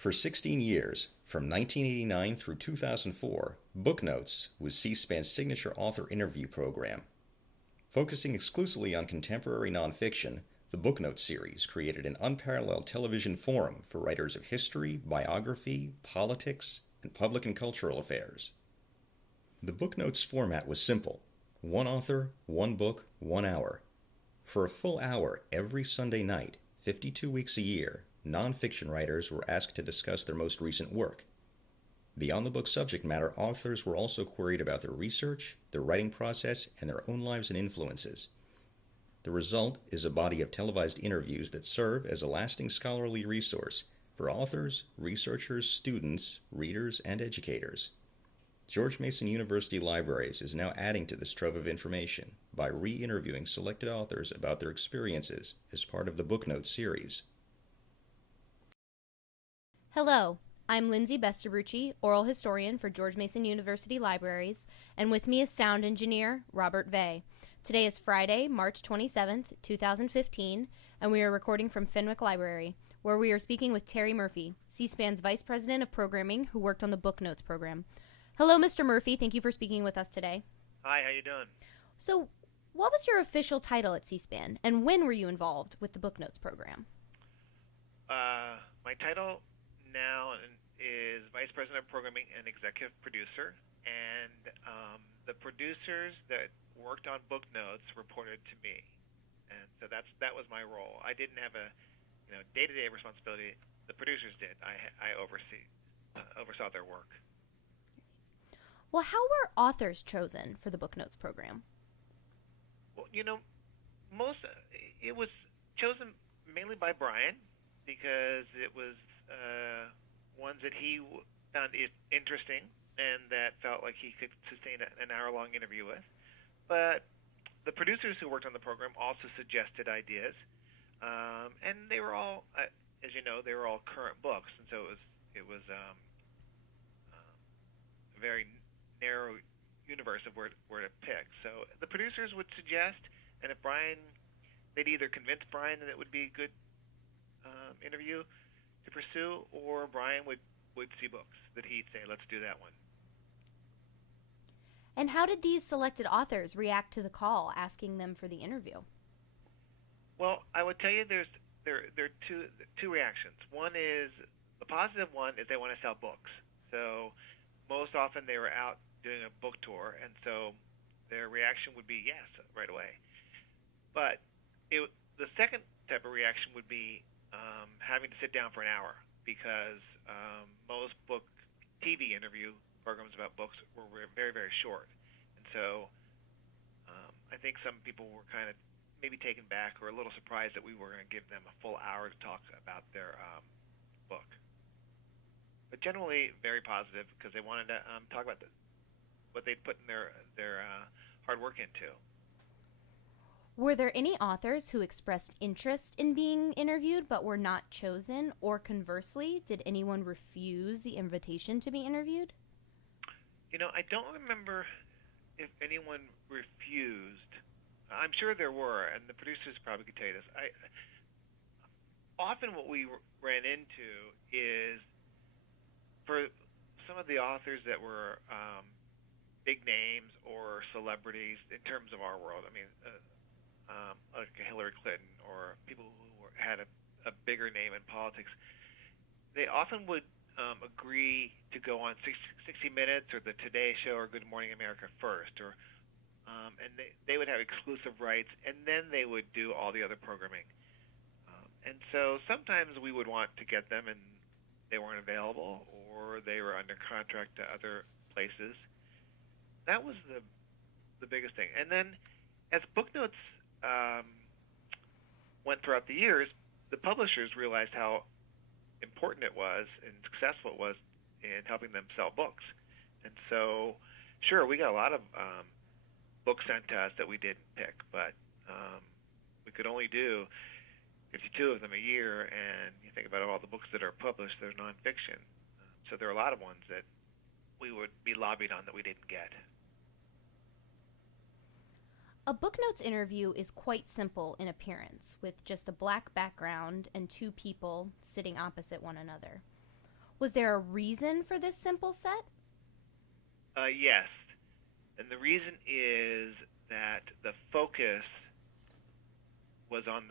For 16 years, from 1989 through 2004, Booknotes was C-SPAN's signature author interview program. Focusing exclusively on contemporary nonfiction, the Booknotes series created an unparalleled television forum for writers of history, biography, politics, and public and cultural affairs. The Booknotes format was simple: one author, one book, 1 hour. For a full hour every Sunday night, 52 weeks a year, nonfiction writers were asked to discuss their most recent work. Beyond the book's subject matter, authors were also queried about their research, their writing process, and their own lives and influences. The result is a body of televised interviews that serve as a lasting scholarly resource for authors, researchers, students, readers, and educators. George Mason University Libraries is now adding to this trove of information by re-interviewing selected authors about their experiences as part of the Booknotes series. Hello, I'm Lindsay Bestarucci, oral historian for George Mason University Libraries, and with me is sound engineer Robert Vey. Today is Friday, March 27th, 2015, and we are recording from Fenwick Library, where we are speaking with Terry Murphy, C-SPAN's Vice President of Programming, who worked on the Booknotes program. Hello, Mr. Murphy. Thank you for speaking with us today. Hi, how you doing? So, what was your official title at C-SPAN, and when were you involved with the Booknotes program? My title now is Vice President of Programming and Executive Producer, and the producers that worked on Booknotes reported to me, and so that was my role. I didn't have a day-to-day responsibility. The producers did. I oversaw their work. Well, how were authors chosen for the Booknotes program? Well, it was chosen mainly by Brian because it was ones that he found interesting and that felt like he could sustain an hour-long interview with. But the producers who worked on the program also suggested ideas, and they were all, as you know, they were all current books, and so it was a very narrow universe of where to pick. So the producers would suggest, and if they'd either convince Brian that it would be a good interview to pursue, or Brian would see books that he'd say, let's do that one. And how did these selected authors react to the call asking them for the interview? Well, I would tell you there are two reactions. One is, the positive one is they want to sell books. So most often they were out doing a book tour, and so their reaction would be yes right away. But the second type of reaction would be having to sit down for an hour, because most book TV interview programs about books were very, very short. And so I think some people were kind of maybe taken back or a little surprised that we were going to give them a full hour to talk about their book. But generally very positive, because they wanted to talk about what they'd put in their hard work into. Were there any authors who expressed interest in being interviewed but were not chosen? Or conversely, did anyone refuse the invitation to be interviewed? I don't remember if anyone refused. I'm sure there were, and the producers probably could tell you this. Often what we ran into is, for some of the authors that were big names or celebrities in terms of our world, like Hillary Clinton or people who had a bigger name in politics, they often would agree to go on 60 Minutes or the Today Show or Good Morning America first, and they would have exclusive rights, and then they would do all the other programming. And so sometimes we would want to get them, and they weren't available, or they were under contract to other places. That was the biggest thing. And then as Booknotes went throughout the years, the publishers realized how important it was and successful it was in helping them sell books. And so, sure, we got a lot of books sent to us that we didn't pick, but we could only do 52 of them a year, and you think about all the books that are published, they're nonfiction. So there are a lot of ones that we would be lobbied on that we didn't get. A Booknotes interview is quite simple in appearance, with just a black background and two people sitting opposite one another. Was there a reason for this simple set? Yes. And the reason is that the focus was on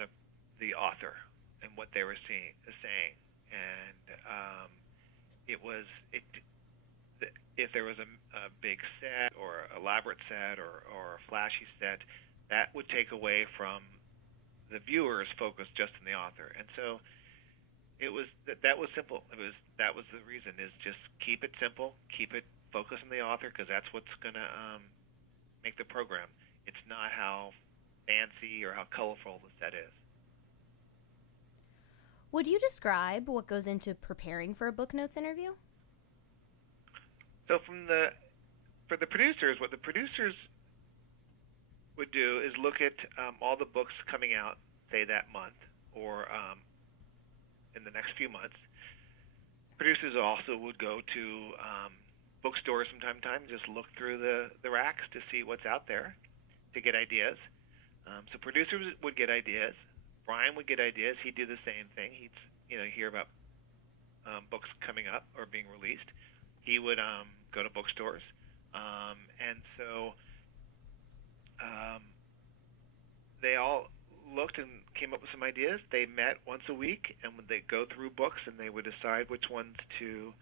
the author and what they were saying. And if there was a big set or elaborate set or a flashy set, that would take away from the viewer's focus just on the author. And so that was simple. That was the reason, is just keep it simple, keep it focused on the author, because that's what's going to make the program. It's not how fancy or how colorful the set is. Would you describe what goes into preparing for a book notes interview? So for the producers, what the producers would do is look at all the books coming out, say that month or in the next few months. Producers also would go to bookstores from time to time, just look through the racks to see what's out there to get ideas. So producers would get ideas. Brian would get ideas. He'd do the same thing. He'd hear about books coming up or being released. He would go to bookstores, and so they all looked and came up with some ideas. They met once a week, and they'd go through books, and they would decide which ones to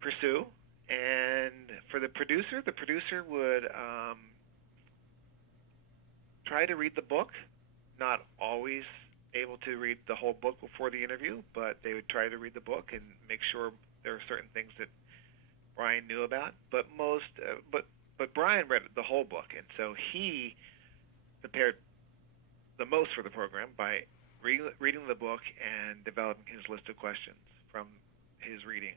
pursue. And for the producer would try to read the book, not always able to read the whole book before the interview, but they would try to read the book and make sure there are certain things that Brian knew about. But Brian read the whole book, and so he prepared the most for the program by reading the book and developing his list of questions from his reading.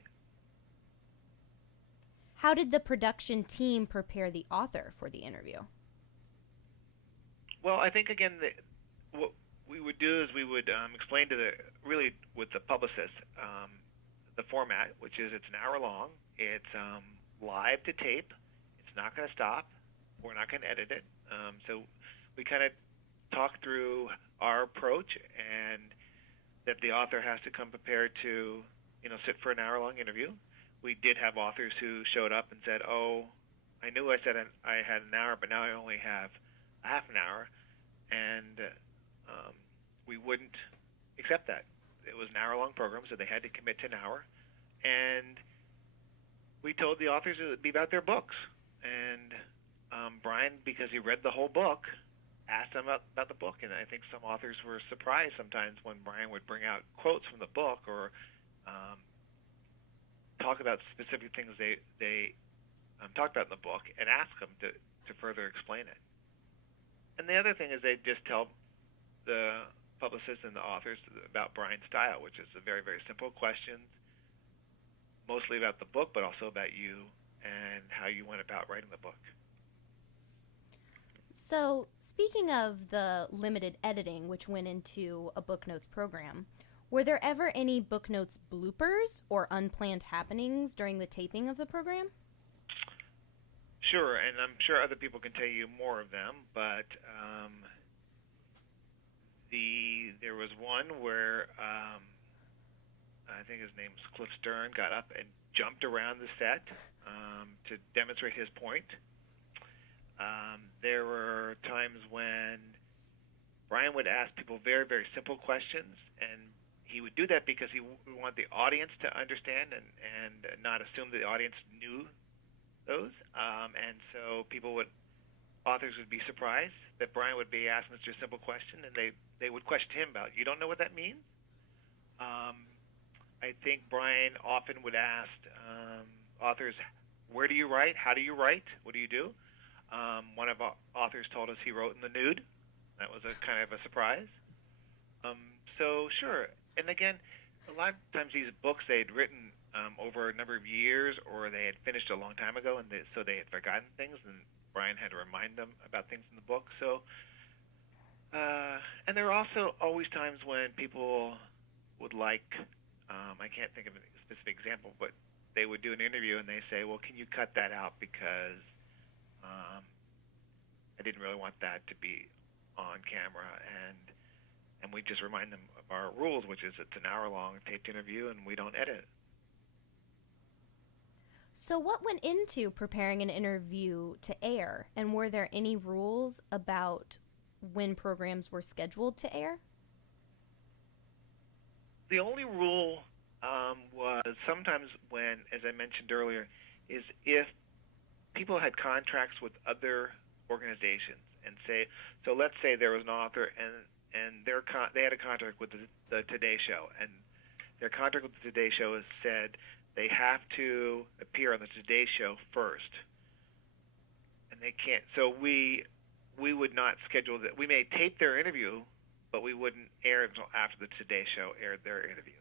How did the production team prepare the author for the interview? Well, I think, again, what we would do is we would explain with the publicist, the format, which is it's an hour long. It's live to tape. It's not going to stop. We're not going to edit it. So we kind of talk through our approach, and that the author has to come prepared to, sit for an hour-long interview. We did have authors who showed up and said, "Oh, I knew I said I had an hour, but now I only have a half an hour," and we wouldn't accept that. It was an hour-long program, so they had to commit to an hour, and we told the authors it would be about their books. And Brian, because he read the whole book, asked them about the book, and I think some authors were surprised sometimes when Brian would bring out quotes from the book or talk about specific things they talked about in the book and ask them to further explain it. And the other thing is they just tell the publicists and the authors about Brian's style, which is a very, very simple questions, mostly about the book, but also about you and how you went about writing the book. So, speaking of the limited editing which went into a book notes program, were there ever any book notes bloopers or unplanned happenings during the taping of the program? Sure, and I'm sure other people can tell you more of them, but there was one where I think his name's Cliff Stern got up and jumped around the set to demonstrate his point. There were times when Brian would ask people very, very simple questions, and he would do that because he wanted the audience to understand and not assume the audience knew those. And so authors would be surprised that Brian would be asking such a simple question, and they would question him about, "You don't know what that means?" I think Brian often would ask authors, "Where do you write? How do you write? What do you do?" One of our authors told us he wrote in the nude. That was a kind of a surprise. So sure, and again, a lot of times these books they had written over a number of years, or they had finished a long time ago, and so they had forgotten things, and Brian had to remind them about things in the book. So, and there are also always times when people would like, I can't think of a specific example, but they would do an interview and they say, "Well, can you cut that out because I didn't really want that to be on camera," and we just remind them of our rules, which is it's an hour-long taped interview and we don't edit. So, what went into preparing an interview to air, and were there any rules about when programs were scheduled to air? The only rule was sometimes when, as I mentioned earlier, is if people had contracts with other organizations, and so let's say there was an author and they had a contract with the Today Show, and their contract with the Today Show has said they have to appear on the Today Show first, and they can't. So we would not schedule that. We may tape their interview, but we wouldn't air it until after the Today Show aired their interview.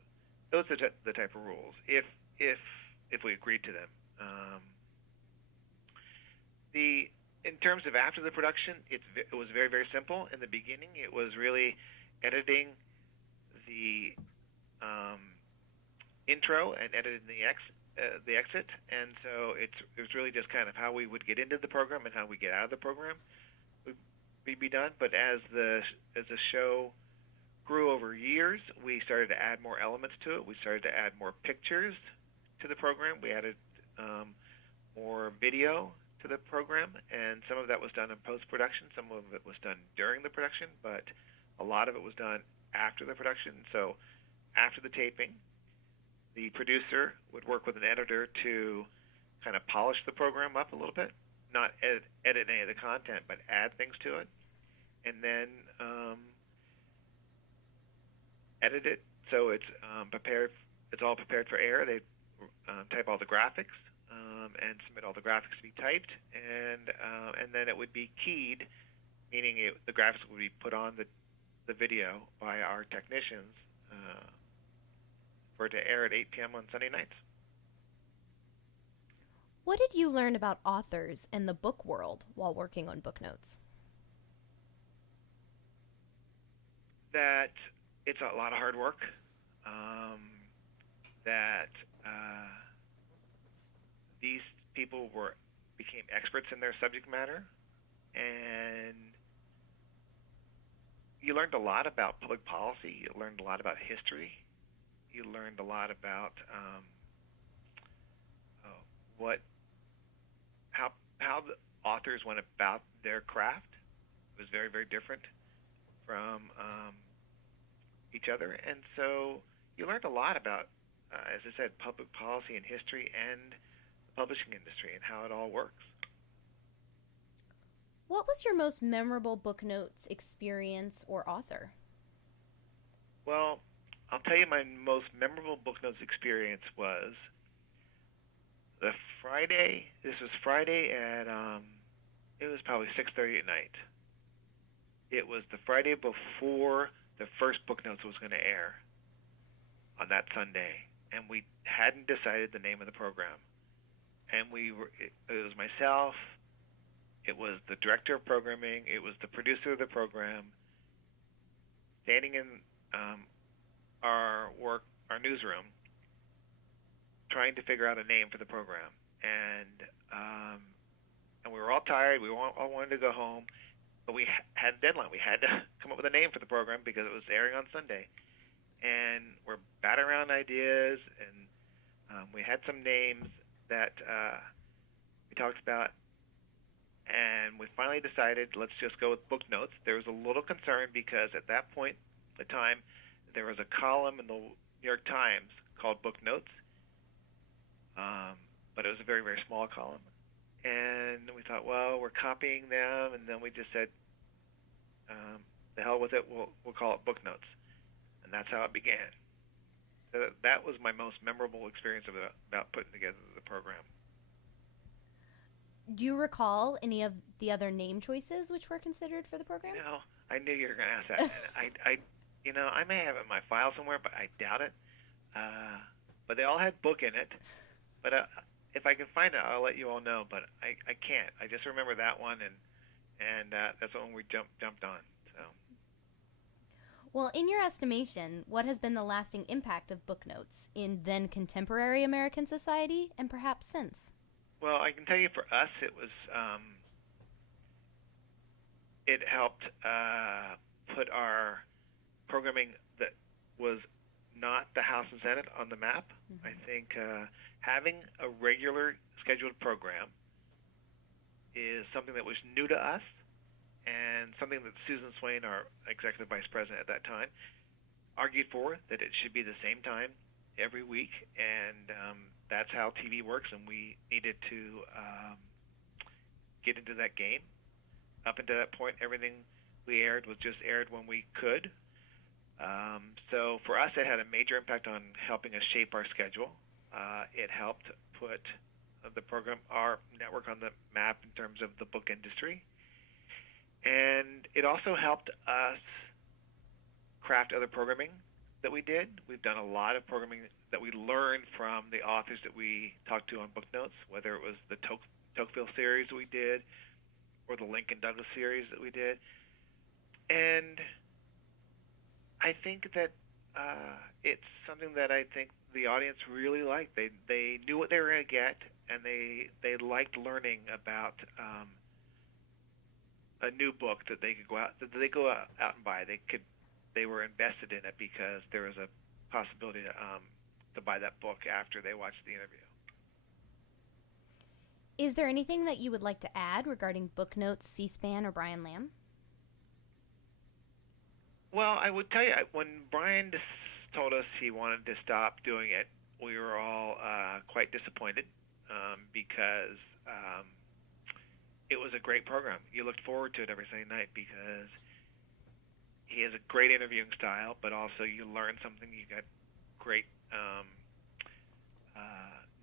Those are the type of rules, if we agreed to them. In terms of after the production, it was very, very simple. In the beginning, it was really editing the intro and editing the exit, and so it was really just kind of how we would get into the program and how we get out of the program would be done. But as the show grew over years, we started to add more elements to it. We started to add more pictures to the program. We added more video to the program, and some of that was done in post-production. Some of it was done during the production, but a lot of it was done after the production. So after the taping, the producer would work with an editor to kind of polish the program up a little bit, not edit any of the content, but add things to it, and then edit it so it's prepared. It's all prepared for air. They type all the graphics and submit all the graphics to be typed, and then it would be keyed, meaning the graphics would be put on the video by our technicians for it to air at 8 p.m. on Sunday nights. What did you learn about authors and the book world while working on Booknotes? That it's a lot of hard work, that these people became experts in their subject matter, and you learned a lot about public policy. You learned a lot about history. You learned a lot about how the authors went about their craft. It was very, very different from each other, and so you learned a lot about, as I said, public policy and history and the publishing industry and how it all works. What was your most memorable Booknotes experience or author? Well, I'll tell you my most memorable Booknotes experience was the Friday. This was Friday at it was probably 6:30 at night. It was the Friday before the first Booknotes was going to air on that Sunday, and we hadn't decided the name of the program. And it was myself, it was the director of programming, it was the producer of the program, standing in our newsroom, trying to figure out a name for the program. And we were all tired, we all wanted to go home, but we had a deadline. We had to come up with a name for the program because it was airing on Sunday. And we're batting around ideas, and we had some names that we talked about, and we finally decided let's just go with Booknotes. There was a little concern because at that point in time, there was a column in the New York Times called Booknotes, but it was a very, very small column. And we thought, well, we're copying them, and then we just said, the hell with it, we'll call it Booknotes. And that's how it began. So that was my most memorable experience about putting together the program. Do you recall any of the other name choices which were considered for the program? No, I knew you were going to ask that. I may have it in my file somewhere, but I doubt it. But they all had book in it. But if I can find it, I'll let you all know. But I can't. I just remember that one, and that's the one we jumped on. So. Well, in your estimation, what has been the lasting impact of Booknotes in then contemporary American society and perhaps since? Well, I can tell you for us, it was it helped put our programming that was not the House and Senate on the map. I think having a regular scheduled program is something that was new to us and something that Susan Swain, our executive vice president at that time, argued for, that it should be the same time every week, and that's how TV works, and we needed to get into that game. Up until that point, everything we aired was just aired when we could. So for us, it had a major impact on helping us shape our schedule. It helped put the program, our network, on the map in terms of the book industry. And it also helped us craft other programming that we did. We've done a lot of programming that we learned from the authors that we talked to on Booknotes, whether it was the Tocqueville series that we did or the Lincoln Douglas series that we did. And I think that it's something that I think the audience really liked. They knew what they were going to get, and they liked learning about a new book that they could go out and buy. They were invested in it because there was a possibility to buy that book after they watched the interview. Is there anything that you would like to add regarding Booknotes, C-SPAN, or Brian Lamb? Well, I would tell you, when Brian told us he wanted to stop doing it, we were all quite disappointed because it was a great program. You looked forward to it every Sunday night because he has a great interviewing style, but also you learn something. You got great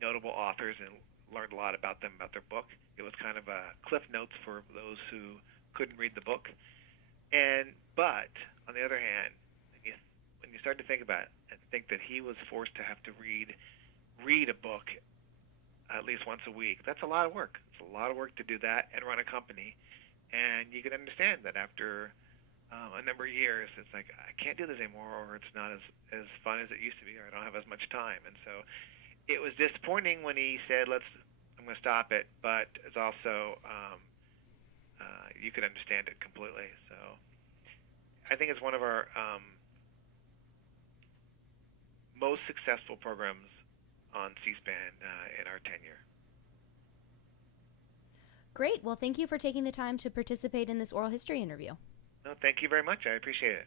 notable authors and learned a lot about them, about their book. It was kind of a cliff notes for those who couldn't read the book. But on the other hand, when you start to think about it and think that he was forced to have to read a book at least once a week, that's a lot of work. It's a lot of work to do that and run a company. And you can understand that after a number of years, it's like, I can't do this anymore, or it's not as fun as it used to be, or I don't have as much time. And so it was disappointing when he said, I'm going to stop it, but it's also, you could understand it completely. So I think it's one of our most successful programs on C-SPAN in our tenure. Great. Well, thank you for taking the time to participate in this oral history interview. No, thank you very much. I appreciate it.